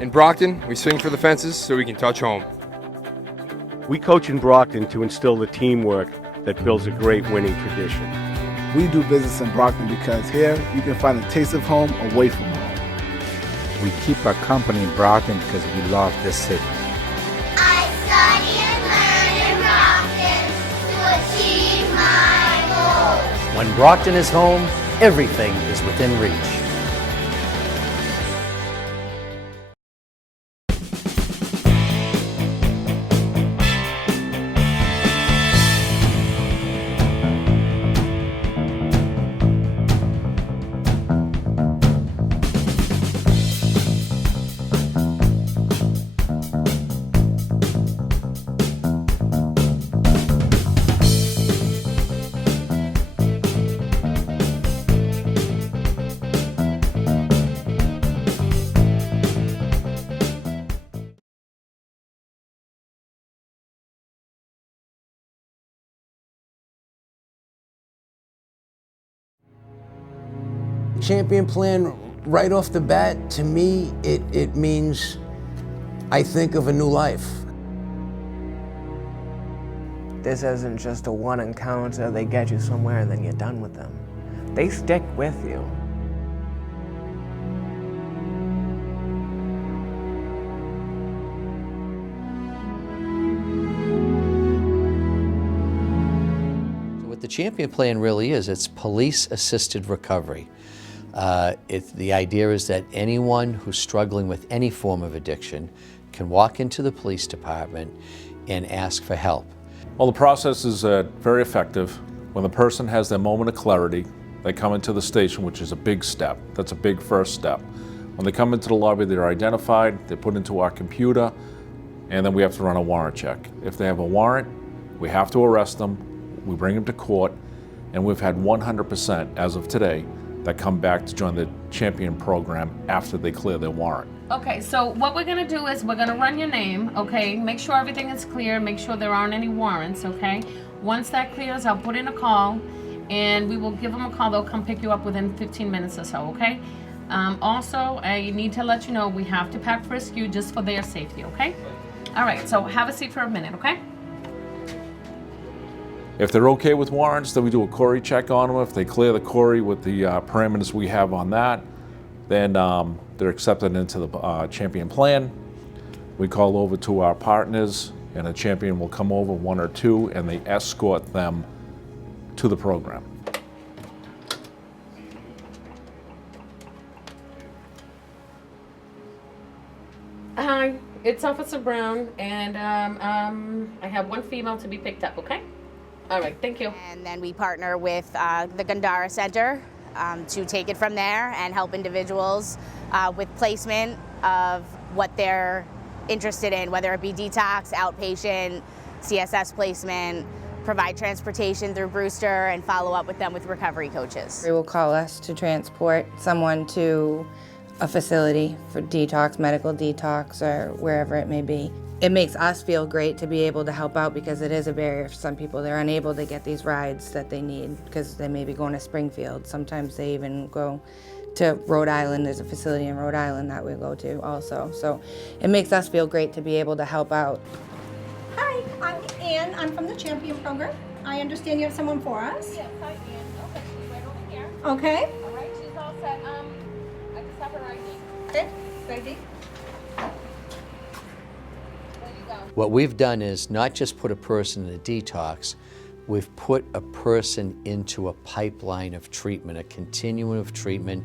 In Brockton, we swing for the fences so we can touch home. We coach in Brockton to instill the teamwork that builds a great winning tradition. We do business in Brockton because here you can find a taste of home away from home. We keep our company in Brockton because we love this city. I study and learn in Brockton to achieve my goals. When Brockton is home, everything is within reach. Champion plan, right off the bat, to me, it means I think of a new life. This isn't just a one encounter, they get you somewhere and then you're done with them. They stick with you. What the Champion Plan really is, it's police-assisted recovery. The idea is that anyone who's struggling with any form of addiction can walk into the police department and ask for help. Well, the process is very effective. When the person has their moment of clarity, they come into the station, which is a big step. That's a big first step. When they come into the lobby, they're identified, they're put into our computer, and then we have to run a warrant check. If they have a warrant, we have to arrest them, we bring them to court, and we've had 100% as of today that come back to join the Champion program after they clear their warrant. Okay, so what we're gonna do is we're gonna run your name, okay? Make sure everything is clear, make sure there aren't any warrants, okay? Once that clears, I'll put in a call and we will give them a call. They'll come pick you up within 15 minutes or so, okay? Also, I need to let you know we have to pat frisk you just for their safety, okay? All right, so have a seat for a minute, okay? If they're okay with warrants, then we do a Corey check on them. If they clear the Corey with the parameters we have on that, then they're accepted into the Champion plan. We call over to our partners, and a Champion will come over, one or two, and they escort them to the program. Hi, it's Officer Brown, and I have one female to be picked up, okay? All right, thank you. And then we partner with the Gandara Center to take it from there and help individuals with placement of what they're interested in, whether it be detox, outpatient, CSS placement, provide transportation through Brewster, and follow up with them with recovery coaches. They will call us to transport someone to a facility for detox, medical detox, or wherever it may be. It makes us feel great to be able to help out because it is a barrier for some people. They're unable to get these rides that they need because they may be going to Springfield. Sometimes they even go to Rhode Island. There's a facility in Rhode Island that we go to also. So it makes us feel great to be able to help out. Hi, I'm Ann. I'm from the Champion program. I understand you have someone for us. Yes, hi, Ann. Okay, she's right over here. Okay. All right, she's all set. I just have her ID. Okay, ID. What we've done is not just put a person in a detox, we've put a person into a pipeline of treatment, a continuum of treatment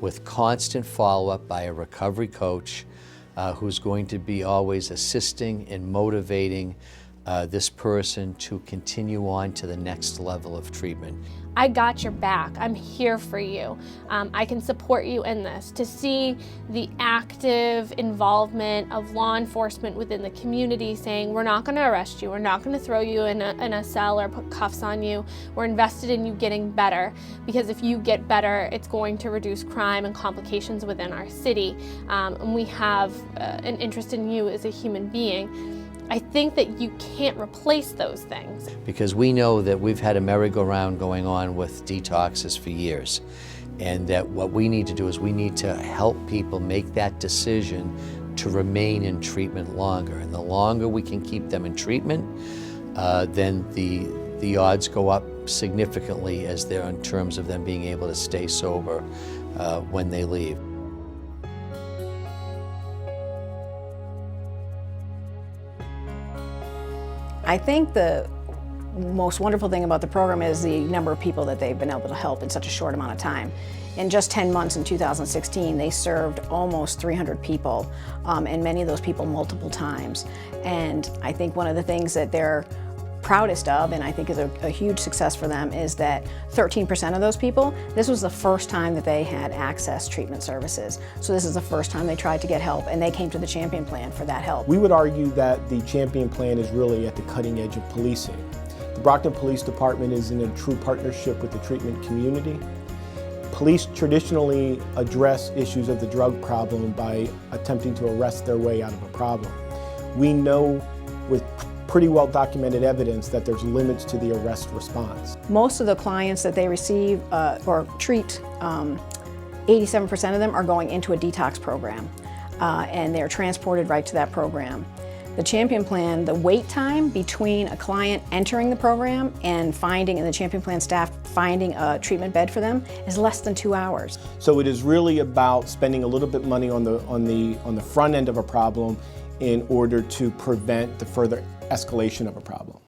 with constant follow-up by a recovery coach who's going to be always assisting and motivating this person to continue on to the next level of treatment. I got your back. I'm here for you. I can support you in this. To see the active involvement of law enforcement within the community saying, we're not going to arrest you, we're not going to throw you in a cell or put cuffs on you, we're invested in you getting better, because if you get better, it's going to reduce crime and complications within our city. And we have an interest in you as a human being. I think that you can't replace those things. Because we know that we've had a merry-go-round going on with detoxes for years. And that what we need to do is we need to help people make that decision to remain in treatment longer. And the longer we can keep them in treatment, then the odds go up significantly as they're in terms of them being able to stay sober when they leave. I think the most wonderful thing about the program is the number of people that they've been able to help in such a short amount of time. In just 10 months in 2016, they served almost 300 people, and many of those people multiple times. And I think one of the things that they're proudest of, and I think is a huge success for them, is that 13% of those people, this was the first time that they had access treatment services. So this is the first time they tried to get help, and they came to the Champion Plan for that help. We would argue that the Champion Plan is really at the cutting edge of policing. The Brockton Police Department is in a true partnership with the treatment community. Police traditionally address issues of the drug problem by attempting to arrest their way out of a problem. We know with pretty well documented evidence that there's limits to the arrest response. Most of the clients that they receive or treat, 87% of them are going into a detox program, and they're transported right to that program. The Champion Plan, the wait time between a client entering the program and the Champion Plan staff finding a treatment bed for them is less than 2 hours. So it is really about spending a little bit of money on the front end of a problem in order to prevent the further escalation of a problem.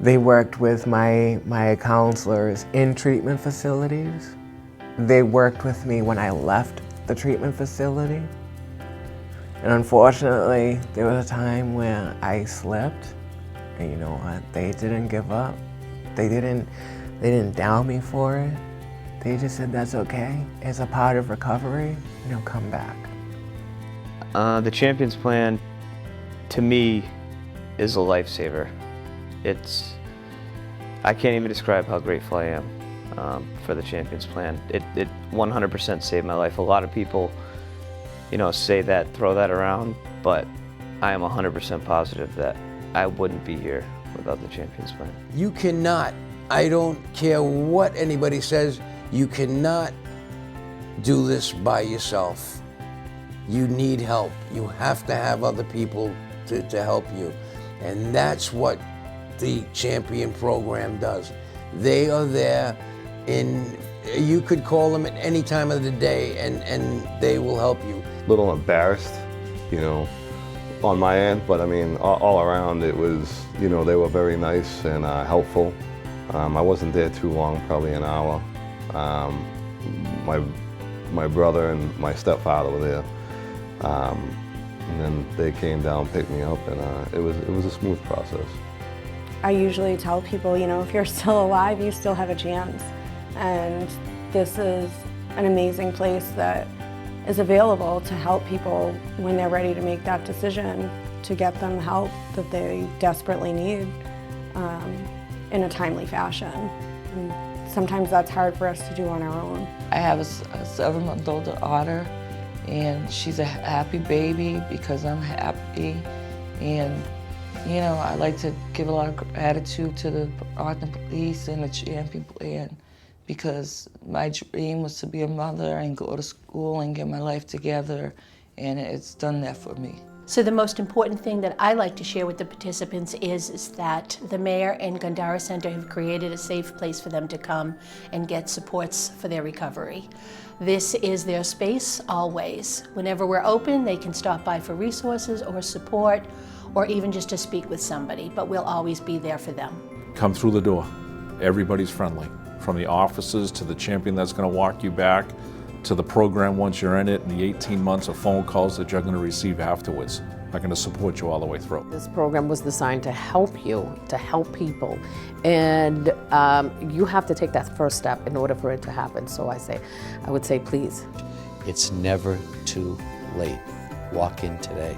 They worked with my counselors in treatment facilities. They worked with me when I left the treatment facility. And unfortunately, there was a time where I slipped, and you know what? They didn't give up. They didn't down me for it. They just said, that's okay. It's a part of recovery, and you'll come back. The Champions Plan, to me, is a lifesaver. I can't even describe how grateful I am for the Champions Plan. It 100% saved my life. A lot of people, say that, throw that around, but I am 100% positive that I wouldn't be here without the Champions Plan. You cannot, I don't care what anybody says, you cannot do this by yourself. You need help. You have to have other people to help you. And that's what the Champion program does. They are there you could call them at any time of the day and they will help you. A little embarrassed, on my end, but I mean, all around it was, they were very nice and helpful. I wasn't there too long, probably an hour. My brother and my stepfather were there. And then they came down, picked me up, and it was a smooth process. I usually tell people, if you're still alive, you still have a chance. And this is an amazing place that is available to help people when they're ready to make that decision, to get them help that they desperately need in a timely fashion. And sometimes that's hard for us to do on our own. I have a 7-month-old daughter, and she's a happy baby because I'm happy. And I like to give a lot of gratitude to the Brockton Police and the Champion Plan, because my dream was to be a mother and go to school and get my life together, and it's done that for me. So the most important thing that I like to share with the participants is that the Mayor and Gandara Center have created a safe place for them to come and get supports for their recovery. This is their space always. Whenever we're open, they can stop by for resources or support, or even just to speak with somebody, but we'll always be there for them. Come through the door. Everybody's friendly. From the offices to the champion that's going to walk you back, to the program once you're in it, and the 18 months of phone calls that you're going to receive afterwards. They're going to support you all the way through. This program was designed to help you, to help people, and you have to take that first step in order for it to happen. So I would say please. It's never too late. Walk in today.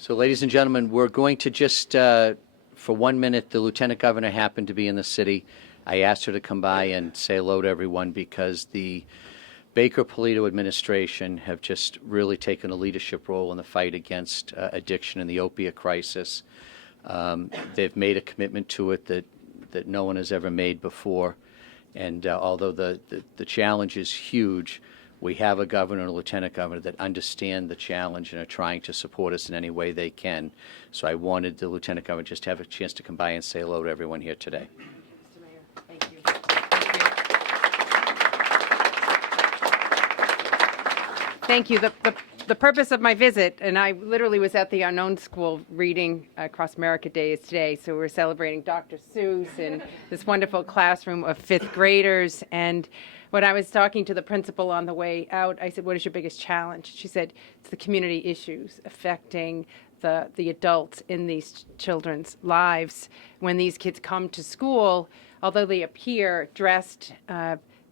So ladies and gentlemen, we're going to just, for 1 minute, the Lieutenant Governor happened to be in the city. I asked her to come by and say hello to everyone because the Baker Polito administration have just really taken a leadership role in the fight against addiction and the opiate crisis. They've made a commitment to it that no one has ever made before. And although the challenge is huge, we have a governor and a lieutenant governor that understand the challenge and are trying to support us in any way they can. So I wanted the lieutenant governor just to have a chance to come by and say hello to everyone here today. Mr. Mayor, thank you. Thank you. The purpose of my visit, and I literally was at the Unknown School reading Across America Day is today, so we're celebrating Dr. Seuss and this wonderful classroom of 5th graders. And when I was talking to the principal on the way out, I said, what is your biggest challenge? She said, it's the community issues affecting the adults in these children's lives. When these kids come to school, although they appear dressed,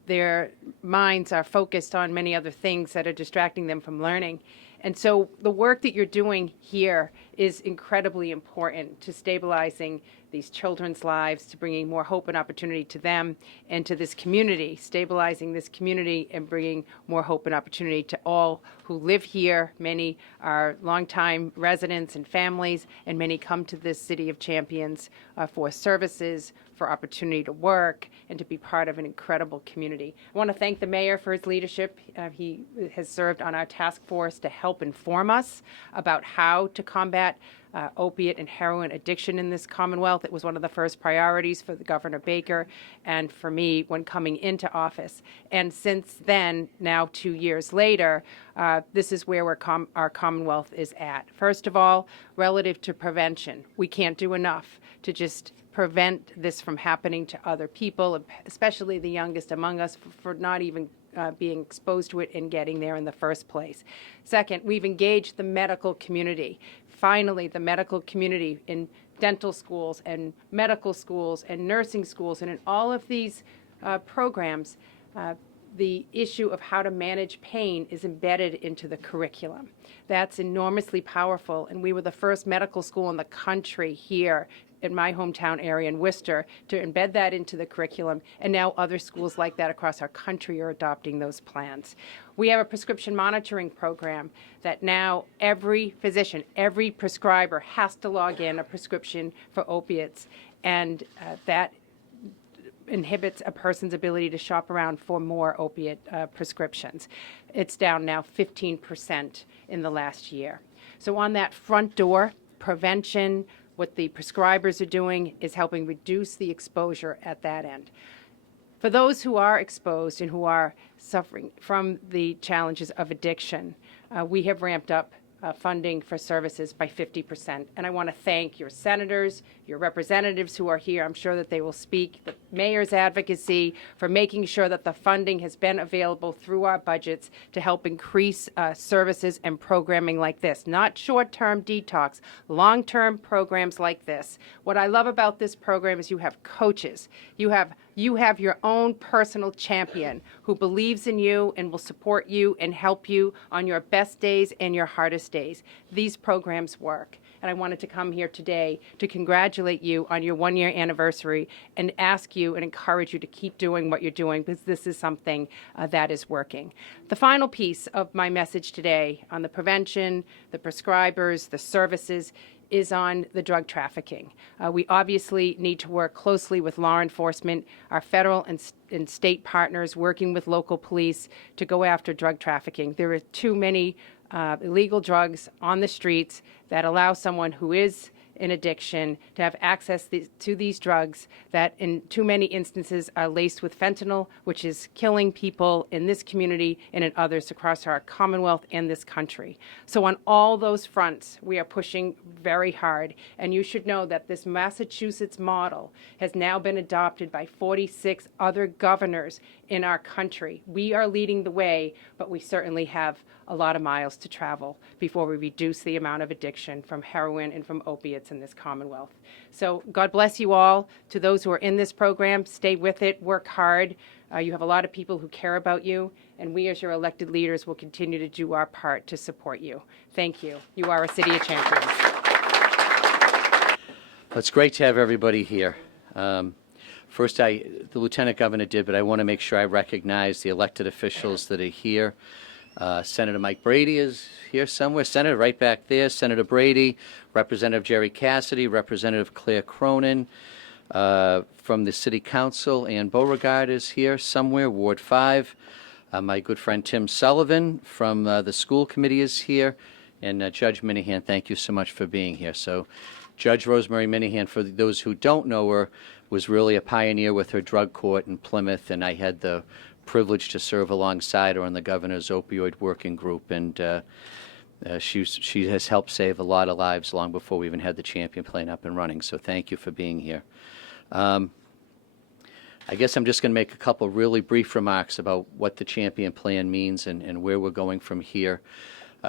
their minds are focused on many other things that are distracting them from learning. And so the work that you're doing here is incredibly important to stabilizing these children's lives, to bringing more hope and opportunity to them and to this community, stabilizing this community and bringing more hope and opportunity to all who live here. Many are longtime residents and families, and many come to this City of Champions for services, for opportunity to work, and to be part of an incredible community. I want to thank the mayor for his leadership. He has served on our task force to help inform us about how to combat opiate and heroin addiction in this Commonwealth. It was one of the first priorities for the Governor Baker and for me when coming into office. And since then, now 2 years later, this is where our Commonwealth is at. First of all, relative to prevention, we can't do enough to just prevent this from happening to other people, especially the youngest among us, for not even being exposed to it and getting there in the first place. Second, we've engaged the medical community. Finally, the medical community in dental schools and medical schools and nursing schools, and in all of these programs, the issue of how to manage pain is embedded into the curriculum. That's enormously powerful, and we were the first medical school in the country here in my hometown area in Worcester to embed that into the curriculum, and now other schools like that across our country are adopting those plans. We have a prescription monitoring program that now every physician, every prescriber has to log in a prescription for opiates, and that inhibits a person's ability to shop around for more opiate prescriptions. It's down now 15% in the last year. So on that front door, prevention, what the prescribers are doing is helping reduce the exposure at that end. For those who are exposed and who are suffering from the challenges of addiction, we have ramped up funding for services by 50%. And I want to thank your senators, your representatives who are here. I'm sure that they will speak. The mayor's advocacy for making sure that the funding has been available through our budgets to help increase services and programming like this. Not short-term detox, long-term programs like this. What I love about this program is you have coaches. You have your own personal champion who believes in you and will support you and help you on your best days and your hardest days. These programs work. And I wanted to come here today to congratulate you on your 1-year anniversary and ask you and encourage you to keep doing what you're doing, because this is something that is working. The final piece of my message today on the prevention, the prescribers, the services, is on the drug trafficking. We obviously need to work closely with law enforcement, our federal and state partners, working with local police to go after drug trafficking. There are too many illegal drugs on the streets that allow someone who is in addiction to have access to these drugs that in too many instances are laced with fentanyl, which is killing people in this community and in others across our Commonwealth and this country. So on all those fronts, we are pushing very hard. And you should know that this Massachusetts model has now been adopted by 46 other governors in our country. We are leading the way, but we certainly have a lot of miles to travel before we reduce the amount of addiction from heroin and from opiates in this Commonwealth. So God bless you all. To those who are in this program, stay with it, work hard. You have a lot of people who care about you, and we as your elected leaders will continue to do our part to support you. Thank you. You are a City of Champions. It's great to have everybody here. First, the Lieutenant Governor did, but I want to make sure I recognize the elected officials that are here. Senator Mike Brady is here somewhere. Senator, right back there. Senator Brady, Representative Jerry Cassidy, Representative Claire Cronin from the City Council, Ann Beauregard is here somewhere, Ward 5. My good friend Tim Sullivan from the school committee is here. And Judge Minahan, thank you so much for being here. So Judge Rosemary Minahan, for those who don't know her, was really a pioneer with her drug court in Plymouth, and I had the privilege to serve alongside her on the governor's opioid working group, and she has helped save a lot of lives long before we even had the Champion Plan up and running, so thank you for being here. I guess I'm just going to make a couple really brief remarks about what the Champion Plan means and where we're going from here.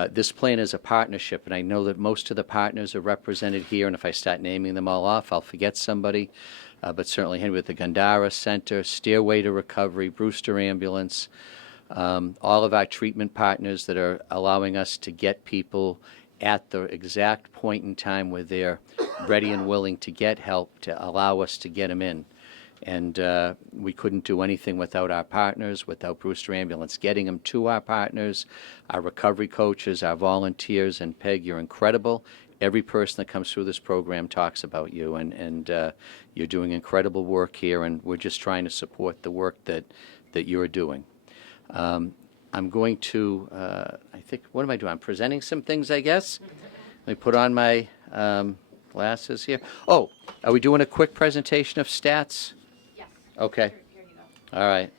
This plan is a partnership, and I know that most of the partners are represented here, and if I start naming them all off, I'll forget somebody. But certainly with the Gandara Center, Stairway to Recovery, Brewster Ambulance, all of our treatment partners that are allowing us to get people at the exact point in time where they're ready and willing to get help to allow us to get them in. And we couldn't do anything without our partners, without Brewster Ambulance. Getting them to our partners, our recovery coaches, our volunteers, and Peg, you're incredible. Every person that comes through this program talks about you, and you're doing incredible work here, and we're just trying to support the work that you're doing. I'm going to, I think, what am I doing? I'm presenting some things, I guess. Let me put on my glasses here. Oh, are we doing a quick presentation of stats? Yes. Okay. Here you go. All right.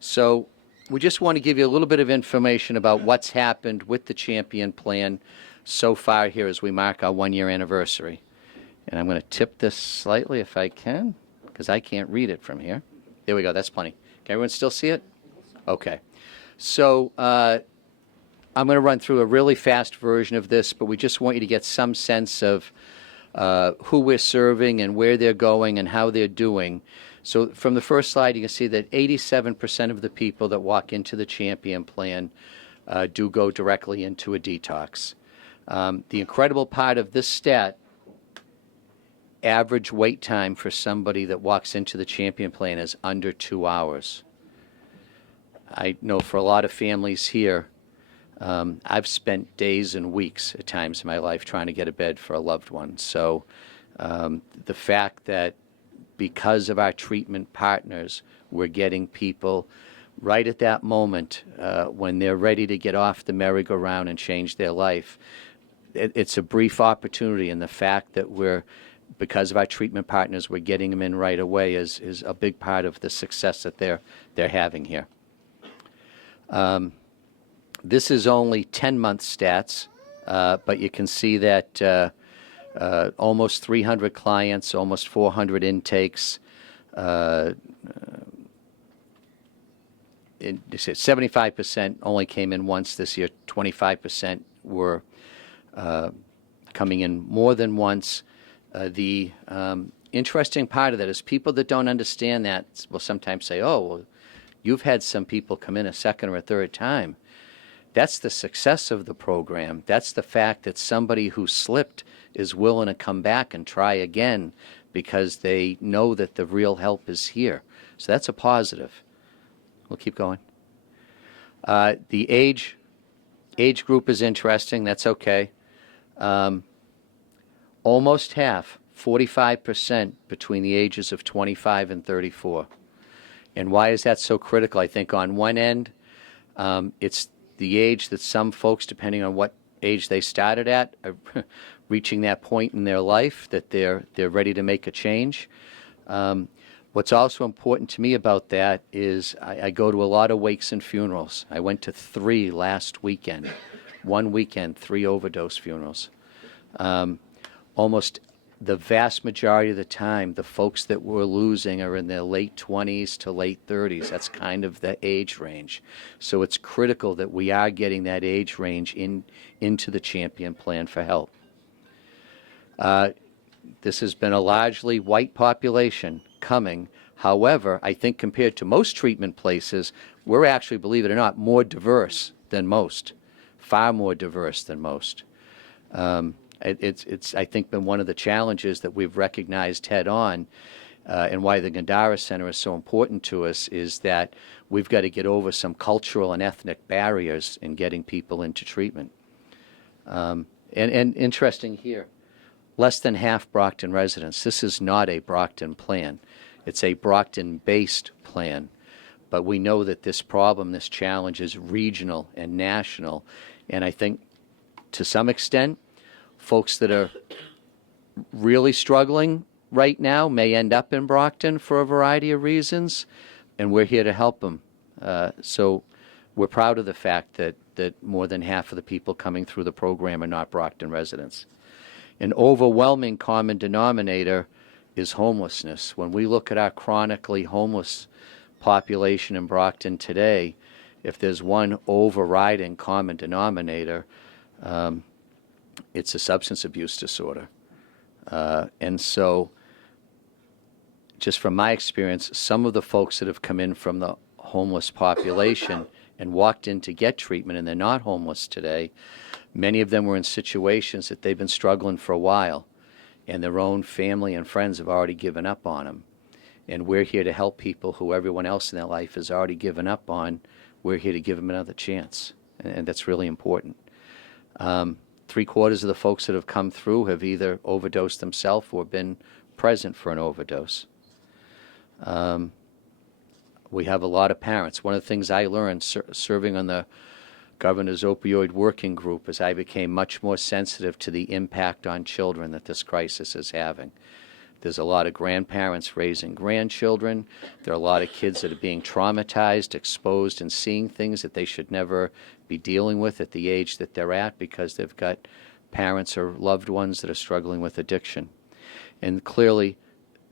So we just want to give you a little bit of information about what's happened with the Champion Plan so far here as we mark our one-year anniversary. And I'm going to tip this slightly if I can, because I can't read it from here. There we go. That's plenty. Can everyone still see it? Okay. So I'm going to run through a really fast version of this, but we just want you to get some sense of who we're serving and where they're going and how they're doing. So from the first slide, you can see that 87% of the people that walk into the Champion Plan do go directly into a detox. The incredible part of this stat, average wait time for somebody that walks into the Champion Plan is under 2 hours. I know for a lot of families here, I've spent days and weeks at times in my life trying to get a bed for a loved one. So the fact that because of our treatment partners, we're getting people right at that moment when they're ready to get off the merry-go-round and change their life. It's a brief opportunity, and the fact that because of our treatment partners, we're getting them in right away is a big part of the success that they're having here. This is only 10-month stats, but you can see that almost 300 clients, almost 400 intakes. 75% only came in once this year. 25% were coming in more than once. The interesting part of that is people that don't understand that will sometimes say, oh, well, you've had some people come in a second or a third time. That's the success of the program. That's the fact that somebody who slipped is willing to come back and try again because they know that the real help is here. So that's a positive. We'll keep going. The age group is interesting. That's okay. Almost half, 45%, between the ages of 25 and 34. And why is that so critical? I think on one end, it's the age that some folks, depending on what age they started at, are reaching that point in their life that they're ready to make a change. What's also important to me about that is I go to a lot of wakes and funerals. I went to 3 last weekend. One weekend, 3 overdose funerals. Almost the vast majority of the time, the folks that we're losing are in their late 20s to late 30s. That's kind of the age range. So it's critical that we are getting that age range into the Champion Plan for help. This has been a largely white population coming. However, I think compared to most treatment places, we're actually, believe it or not, more diverse than most, far more diverse than most. It's I think, been one of the challenges that we've recognized head on. and why the Gandara Center is so important to us is that we've got to get over some cultural and ethnic barriers in getting people into treatment. And interesting here, less than half Brockton residents. This is not a Brockton plan. It's a Brockton-based plan. But we know that this problem, this challenge is regional and national. And I think to some extent, folks that are really struggling right now may end up in Brockton for a variety of reasons, and we're here to help them. So we're proud of the fact that more than half of the people coming through the program are not Brockton residents. An overwhelming common denominator is homelessness. When we look at our chronically homeless population in Brockton today, if there's one overriding common denominator, it's a substance abuse disorder. And so, just from my experience, some of the folks that have come in from the homeless population and walked in to get treatment and they're not homeless today, many of them were in situations that they've been struggling for a while, and their own family and friends have already given up on them. And we're here to help people who everyone else in their life has already given up on. We're here to give them another chance, and that's really important. 3/4 of the folks that have come through have either overdosed themselves or been present for an overdose. We have a lot of parents. One of the things I learned serving on the Governor's Opioid Working Group is I became much more sensitive to the impact on children that this crisis is having. There's a lot of grandparents raising grandchildren. There are a lot of kids that are being traumatized, exposed, and seeing things that they should never be dealing with at the age that they're at because they've got parents or loved ones that are struggling with addiction. And clearly,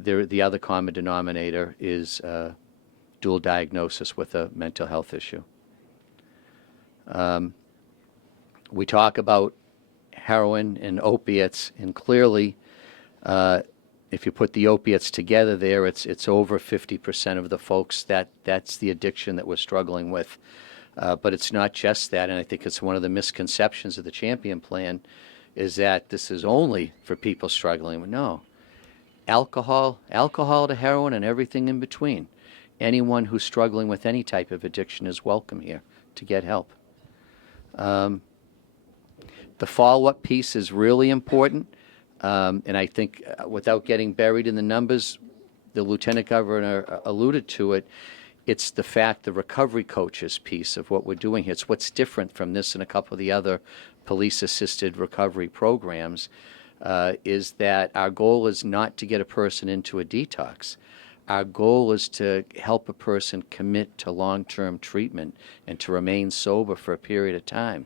the other common denominator is dual diagnosis with a mental health issue. We talk about heroin and opiates, and clearly, if you put the opiates together there, it's over 50% of the folks that's the addiction that we're struggling with. But it's not just that, and I think it's one of the misconceptions of the Champion Plan is that this is only for people struggling. No. Alcohol to heroin and everything in between. Anyone who's struggling with any type of addiction is welcome here to get help. The follow-up piece is really important. And I think without getting buried in the numbers, the Lieutenant Governor alluded to it, it's the fact, the recovery coaches piece of what we're doing here. It's what's different from this and a couple of the other police-assisted recovery programs, is that our goal is not to get a person into a detox. Our goal is to help a person commit to long-term treatment and to remain sober for a period of time.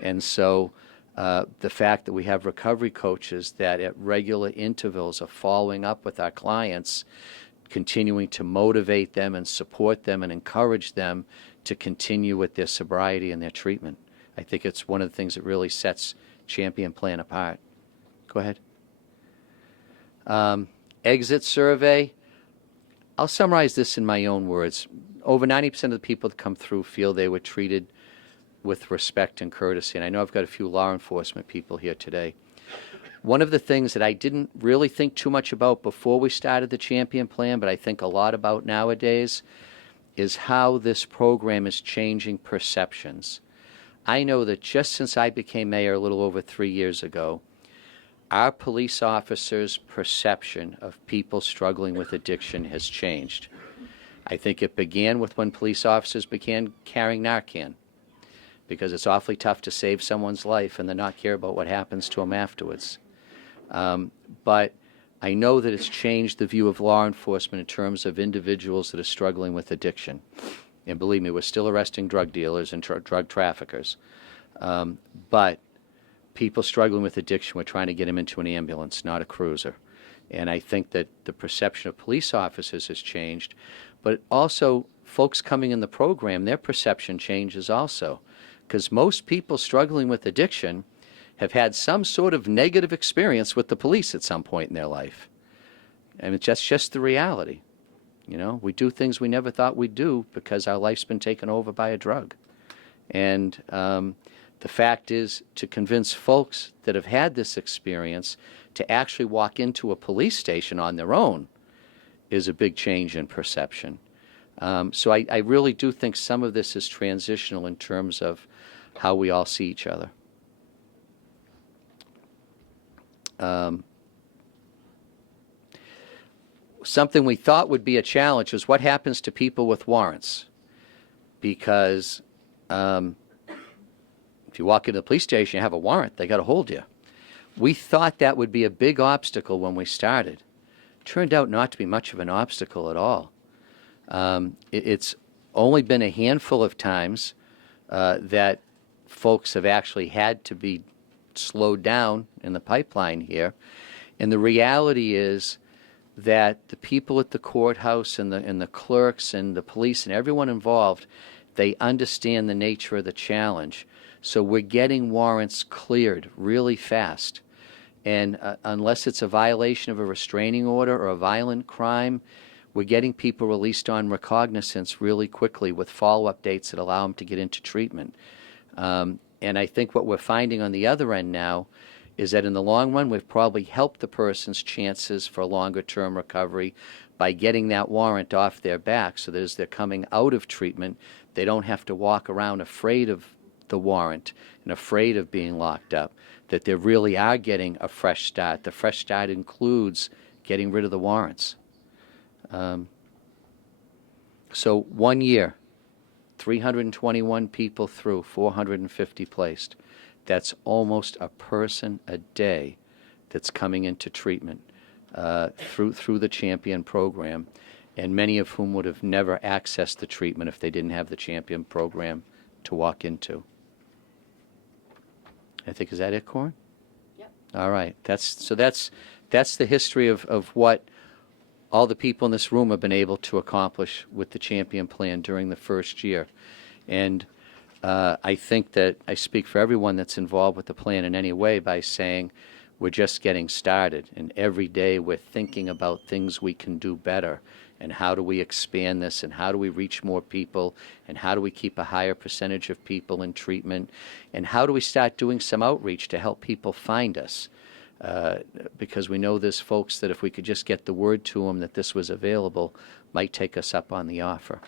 And so the fact that we have recovery coaches that at regular intervals are following up with our clients, continuing to motivate them and support them and encourage them to continue with their sobriety and their treatment. I think it's one of the things that really sets Champion Plan apart. Go ahead. Exit survey. I'll summarize this in my own words. Over 90% of the people that come through feel they were treated with respect and courtesy. And I know I've got a few law enforcement people here today. One of the things that I didn't really think too much about before we started the Champion Plan, but I think a lot about nowadays, is how this program is changing perceptions. I know that just since I became mayor a little over 3 years ago, our police officers' perception of people struggling with addiction has changed. I think it began with when police officers began carrying Narcan, because it's awfully tough to save someone's life and then not care about what happens to them afterwards. But I know that it's changed the view of law enforcement in terms of individuals that are struggling with addiction. And believe me, we're still arresting drug dealers and drug traffickers. But people struggling with addiction, we're trying to get them into an ambulance, not a cruiser. And I think that the perception of police officers has changed. But also, folks coming in the program, their perception changes also. Because most people struggling with addiction have had some sort of negative experience with the police at some point in their life. And it's just the reality. You know, we do things we never thought we'd do because our life's been taken over by a drug. And the fact is, to convince folks that have had this experience to actually walk into a police station on their own is a big change in perception. So I really do think some of this is transitional in terms of how we all see each other. Something we thought would be a challenge was what happens to people with warrants. Because if you walk into the police station, you have a warrant, they got to hold you. We thought that would be a big obstacle when we started. Turned out not to be much of an obstacle at all. It's only been a handful of times that folks have actually had to be slowed down in the pipeline here. And the reality is that the people at the courthouse and the clerks and the police and everyone involved, they understand the nature of the challenge. So we're getting warrants cleared really fast. And unless it's a violation of a restraining order or a violent crime, we're getting people released on recognizance really quickly with follow-up dates that allow them to get into treatment. And I think what we're finding on the other end now is that in the long run, we've probably helped the person's chances for longer-term recovery by getting that warrant off their back so that as they're coming out of treatment, they don't have to walk around afraid of the warrant and afraid of being locked up, that they really are getting a fresh start. The fresh start includes getting rid of the warrants. So 1 year, 321 people through, 450 placed. That's almost a person a day that's coming into treatment through the Champion program, and many of whom would have never accessed the treatment if they didn't have the Champion program to walk into. I think, is that it, Corin? Yep. All right. That's the history of what all the people in this room have been able to accomplish with the Champion Plan during the first year. And I think that I speak for everyone that's involved with the plan in any way by saying we're just getting started, and every day we're thinking about things we can do better, and how do we expand this, and how do we reach more people, and how do we keep a higher percentage of people in treatment, and how do we start doing some outreach to help people find us. Because we know there's folks that if we could just get the word to them that this was available, might take us up on the offer.